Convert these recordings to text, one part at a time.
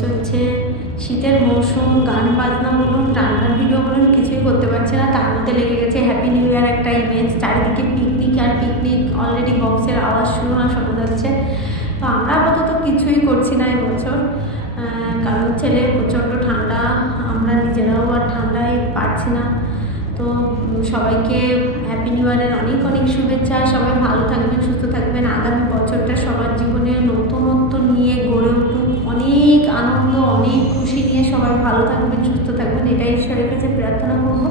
চলছে শীতের মৌসুম, গান বাজনা বলুন, রান্নার ভিডিও বলুন, কিছুই করতে পারছে না। তার মধ্যে লেগে গেছে হ্যাপি নিউ ইয়ার একটা ইভেন্ট, চারিদিকে পিকনিক আর পিকনিক, অলরেডি বক্সের আওয়াজ শোনা যাচ্ছে। তো আমরা আপাতত কিছুই করছি না এবছর, কারণ ছেলে প্রচণ্ড ঠান্ডা, আমরা নিজেরাও আর ঠান্ডায় পারছি না। তো সবাইকে হ্যাপি নিউ ইয়ারের অনেক অনেক শুভেচ্ছা। সবাই ভালো থাকবেন, সুস্থ থাকবেন। আগামী বছরটা সবার জীবনে নতুনত্ব নিয়ে গড়ে উঠুক, অনেক আনন্দ, অনেক খুশি নিয়ে সবাই ভালো থাকবেন, সুস্থ থাকবেন, এটাই ঈশ্বরের কাছে প্রার্থনা করব।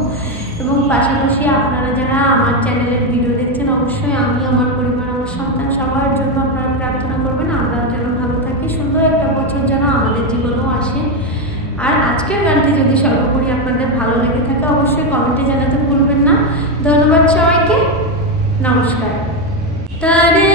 এবং পাশাপাশি আপনারা যারা আমার চ্যানেলের ভিডিও দেখছেন, অবশ্যই আমি, আমার পরিবার, আমার সন্তান, সবার জন্য আপনারা প্রার্থনা করবেন আমরা যেন ভালো থাকি, সুন্দর একটা বছর যেন আমাদের জীবনেও আসে। আর আজকের গানটি যদি সর্বোপরি আপনাদের ভালো লেগে থাকে, অবশ্যই কমেন্টে জানাতে ভুলবেন না। ধন্যবাদ সবাইকে, নমস্কার। তারে